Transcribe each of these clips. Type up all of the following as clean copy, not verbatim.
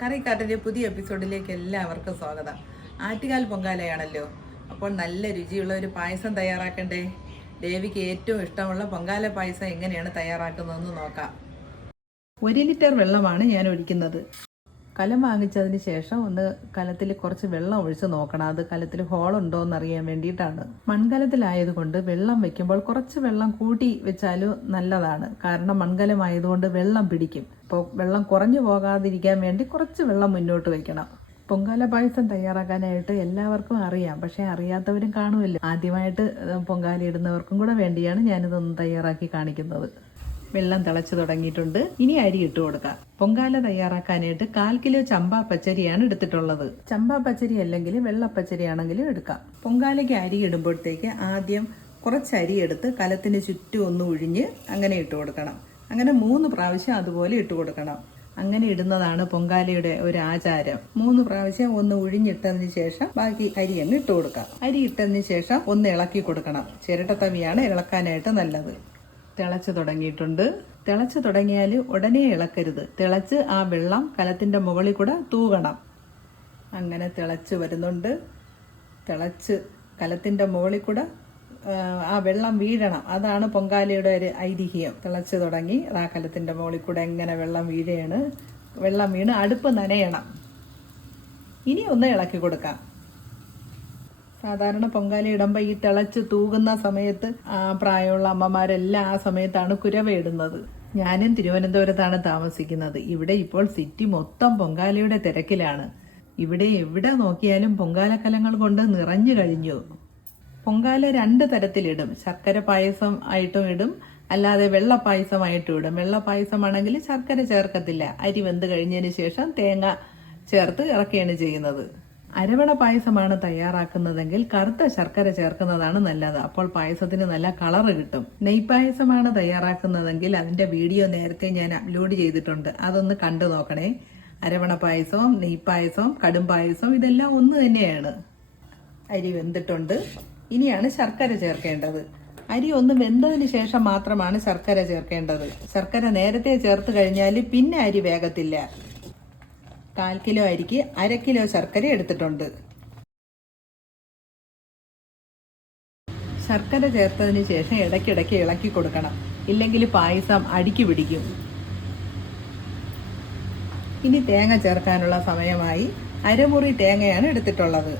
കറിക്കാട്ടിൻ്റെ പുതിയ എപ്പിസോഡിലേക്ക് എല്ലാവർക്കും സ്വാഗതം. ആറ്റുകാൽ പൊങ്കാലയാണല്ലോ, അപ്പോൾ നല്ല രുചിയുള്ള ഒരു പായസം തയ്യാറാക്കണ്ടേ? ദേവിക്ക് ഏറ്റവും ഇഷ്ടമുള്ള പൊങ്കാല പായസം എങ്ങനെയാണ് തയ്യാറാക്കുന്നതെന്ന് നോക്കാം. 1 ലിറ്റർ വെള്ളമാണ് ഞാൻ ഒഴിക്കുന്നത്. കലം വാങ്ങിച്ചതിന് ശേഷം ഒന്ന് കലത്തിൽ കുറച്ച് വെള്ളം ഒഴിച്ച് നോക്കണം. അത് കലത്തിൽ ഹോളുണ്ടോ എന്നറിയാൻ വേണ്ടിയിട്ടാണ്. മൺകലത്തിലായതുകൊണ്ട് വെള്ളം വെക്കുമ്പോൾ കുറച്ച് വെള്ളം കൂട്ടി വെച്ചാലും നല്ലതാണ്. കാരണം മൺകലമായതുകൊണ്ട് വെള്ളം പിടിക്കും. അപ്പോൾ വെള്ളം കുറഞ്ഞു പോകാതിരിക്കാൻ വേണ്ടി കുറച്ച് വെള്ളം മുന്നോട്ട് വയ്ക്കണം. പൊങ്കാല പായസം തയ്യാറാക്കാനായിട്ട് എല്ലാവർക്കും അറിയാം, പക്ഷേ അറിയാത്തവരും കാണുമല്ലോ. ആദ്യമായിട്ട് പൊങ്കാല ഇടുന്നവർക്കും കൂടെ വേണ്ടിയാണ് ഞാനിതൊന്ന് തയ്യാറാക്കി കാണിക്കുന്നത്. വെള്ളം തിളച്ചു തുടങ്ങിയിട്ടുണ്ട്. ഇനി അരി ഇട്ട് കൊടുക്കാം. പൊങ്കാല തയ്യാറാക്കാനായിട്ട് 1/4 കിലോ ചമ്പാ പച്ചരിയാണ് എടുത്തിട്ടുള്ളത്. ചമ്പാ പച്ചരി അല്ലെങ്കിൽ വെള്ളപ്പച്ചരി ആണെങ്കിലും എടുക്കാം. പൊങ്കാലയ്ക്ക് അരി ഇടുമ്പോഴത്തേക്ക് ആദ്യം കുറച്ച് അരി എടുത്ത് കലത്തിന് ചുറ്റും ഒന്ന് ഒഴിഞ്ഞ് അങ്ങനെ ഇട്ട് കൊടുക്കണം. അങ്ങനെ 3 പ്രാവശ്യം അതുപോലെ ഇട്ട് കൊടുക്കണം. അങ്ങനെ ഇടുന്നതാണ് പൊങ്കാലയുടെ ഒരു ആചാരം. 3 പ്രാവശ്യം ഒന്ന് ഒഴിഞ്ഞിട്ടതിന് ശേഷം ബാക്കി അരി അങ്ങ് ഇട്ട് കൊടുക്കാം. അരി ഇട്ടതിന് ശേഷം ഒന്ന് ഇളക്കി കൊടുക്കണം. ചിരട്ടത്തവിയാണ് ഇളക്കാനായിട്ട് നല്ലത്. തിളച്ച് തുടങ്ങിയിട്ടുണ്ട്. തിളച്ച് തുടങ്ങിയാൽ ഉടനെ ഇളക്കരുത്. തിളച്ച് ആ വെള്ളം കലത്തിൻ്റെ മുകളിൽ കൂടെ തൂകണം. അങ്ങനെ തിളച്ച് വരുന്നുണ്ട്. തിളച്ച് കലത്തിൻ്റെ മുകളിൽ കൂടെ ആ വെള്ളം വീഴണം. അതാണ് പൊങ്കാലയുടെ ഒരു ഐതിഹ്യം. തിളച്ച് തുടങ്ങി ആ കലത്തിൻ്റെ മുകളിൽ കൂടെ എങ്ങനെ വെള്ളം വീഴയാണ്. വെള്ളം വീണ് അടുപ്പ് നനയണം. ഇനി ഒന്ന് ഇളക്കി കൊടുക്കാം. സാധാരണ പൊങ്കാല ഇടുമ്പോൾ ഈ തിളച്ച് തൂകുന്ന സമയത്ത് പ്രായമുള്ള അമ്മമാരെല്ലാം ആ സമയത്താണ് കുരവയിടുന്നത്. ഞാനും തിരുവനന്തപുരത്താണ് താമസിക്കുന്നത്. ഇവിടെ ഇപ്പോൾ സിറ്റി മൊത്തം പൊങ്കാലയുടെ തിരക്കിലാണ്. ഇവിടെ എവിടെ നോക്കിയാലും പൊങ്കാലക്കലങ്ങൾ കൊണ്ട് നിറഞ്ഞു കഴിഞ്ഞു. പൊങ്കാല 2 തരത്തിലിടും. ശർക്കര പായസം ആയിട്ടും ഇടും, അല്ലാതെ വെള്ളപ്പായസമായിട്ടും ഇടും. വെള്ളപ്പായസമാണെങ്കിൽ ശർക്കര ചേർക്കത്തില്ല. അരി വെന്ത് കഴിഞ്ഞതിന് ശേഷം തേങ്ങ ചേർത്ത് ഇറക്കുകയാണ് ചെയ്യുന്നത്. അരവണ പായസമാണ് തയ്യാറാക്കുന്നതെങ്കിൽ കറുത്ത ശർക്കര ചേർക്കുന്നതാണ് നല്ലത്. അപ്പോൾ പായസത്തിന് നല്ല കളറ് കിട്ടും. നെയ്പായസമാണ് തയ്യാറാക്കുന്നതെങ്കിൽ അതിന്റെ വീഡിയോ നേരത്തെ ഞാൻ അപ്ലോഡ് ചെയ്തിട്ടുണ്ട്. അതൊന്ന് കണ്ടു നോക്കണേ. അരവണ പായസവും നെയ്പായസവും കടും പായസവും ഇതെല്ലാം ഒന്ന് തന്നെയാണ്. അരി വെന്തിട്ടുണ്ട്. ഇനിയാണ് ശർക്കര ചേർക്കേണ്ടത്. അരി ഒന്ന് വെന്തതിന് ശേഷം മാത്രമാണ് ശർക്കര ചേർക്കേണ്ടത്. ശർക്കര നേരത്തെ ചേർത്ത് കഴിഞ്ഞാൽ പിന്നെ അരി വേഗത്തില്ല. 1/4 കിലോ അരിക്ക് 1/2 കിലോ ശർക്കര എടുത്തിട്ടുണ്ട്. ശർക്കര ചേർത്തതിന് ശേഷം ഇടയ്ക്കിടയ്ക്ക് ഇളക്കി കൊടുക്കണം, ഇല്ലെങ്കിൽ പായസം അടിക്ക് പിടിക്കും. ഇനി തേങ്ങ ചേർക്കാനുള്ള സമയമായി. 1/2 മുറി തേങ്ങയാണ് എടുത്തിട്ടുള്ളത്.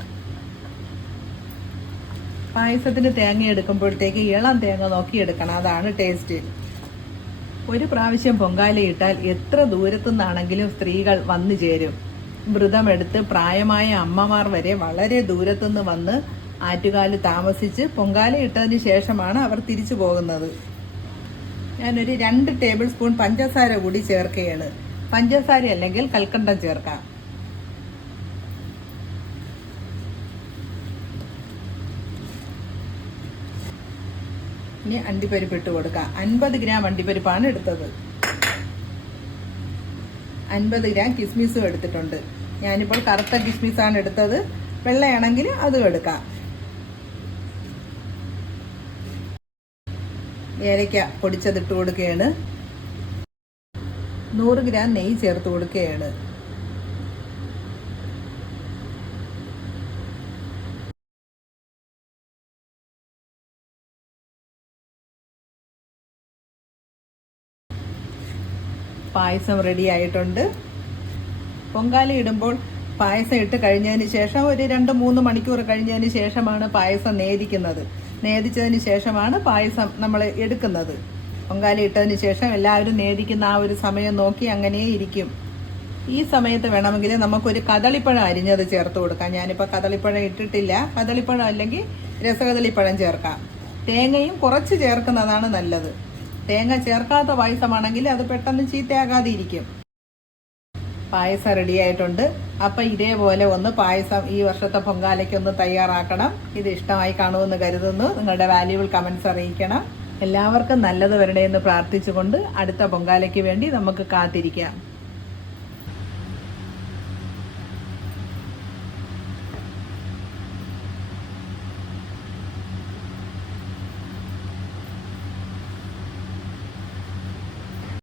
പായസത്തിന് തേങ്ങ എടുക്കുമ്പോഴത്തേക്ക് ഇളം തേങ്ങ നോക്കി എടുക്കണം, അതാണ് ടേസ്റ്റ്. 1 പ്രാവശ്യം പൊങ്കാലയിട്ടാൽ എത്ര ദൂരത്തുനിന്നാണെങ്കിലും സ്ത്രീകൾ വന്നു ചേരും. വ്രതമെടുത്ത് പ്രായമായ അമ്മമാർ വരെ വളരെ ദൂരത്തുനിന്ന് വന്ന് ആറ്റുകാല് താമസിച്ച് പൊങ്കാല ഇട്ടതിന് ശേഷമാണ് അവർ തിരിച്ചു പോകുന്നത്. ഞാനൊരു 2 ടേബിൾ സ്പൂൺ പഞ്ചസാര കൂടി ചേർക്കുകയാണ്. പഞ്ചസാര അല്ലെങ്കിൽ കൽക്കണ്ടം ചേർക്കാം. ഇനി അണ്ടിപ്പരിപ്പ് ഇട്ട് കൊടുക്കാം. 50 ഗ്രാം അണ്ടിപ്പരിപ്പാണ് എടുത്തത്. 50 ഗ്രാം കിസ്മിസും എടുത്തിട്ടുണ്ട്. ഞാനിപ്പോൾ കറുത്ത കിസ്മിസാണ് എടുത്തത്. വെള്ളയാണെങ്കിൽ അതും എടുക്കാം. ഏലക്ക പൊടിച്ചതിട്ട് കൊടുക്കുകയാണ്. 100 ഗ്രാം നെയ്യ് ചേർത്ത് കൊടുക്കുകയാണ്. പായസം റെഡി ആയിട്ടുണ്ട്. പൊങ്കാല ഇടുമ്പോൾ പായസം ഇട്ട് കഴിഞ്ഞതിന് ശേഷം ഒരു 2-3 മണിക്കൂർ കഴിഞ്ഞതിന് ശേഷമാണ് പായസം നേദിക്കുന്നത്. നേദിച്ചതിന് ശേഷമാണ് പായസം നമ്മൾ എടുക്കുന്നത്. പൊങ്കാല ഇട്ടതിന് ശേഷം എല്ലാവരും നേദിക്കുന്ന ആ ഒരു സമയം നോക്കി അങ്ങനെ ഇരിക്കും. ഈ സമയത്ത് വേണമെങ്കിൽ നമുക്കൊരു കദളിപ്പഴം അരിഞ്ഞത് ചേർത്ത് കൊടുക്കാം. ഞാനിപ്പോൾ കദളിപ്പഴം ഇട്ടിട്ടില്ല. കദളിപ്പഴം അല്ലെങ്കിൽ രസകദളിപ്പഴം ചേർക്കാം. തേങ്ങയും കുറച്ച് ചേർക്കുന്നതാണ് നല്ലത്. തേങ്ങ ചേർക്കാത്ത പായസമാണെങ്കിൽ അത് പെട്ടെന്ന് ചീത്തയാകാതെ ഇരിക്കും. പായസം റെഡിയായിട്ടുണ്ട്. അപ്പം ഇതേപോലെ ഒന്ന് പായസം ഈ വർഷത്തെ പൊങ്കാലയ്ക്കൊന്ന് തയ്യാറാക്കണം. ഇത് ഇഷ്ടമായി കാണുമെന്ന് കരുതുന്നു. നിങ്ങളുടെ വാല്യുബിൾ കമൻസ് അറിയിക്കണം. എല്ലാവർക്കും നല്ലത് വരണേ എന്ന് പ്രാർത്ഥിച്ചുകൊണ്ട് അടുത്ത പൊങ്കാലയ്ക്ക് വേണ്ടി നമുക്ക് കാത്തിരിക്കാം.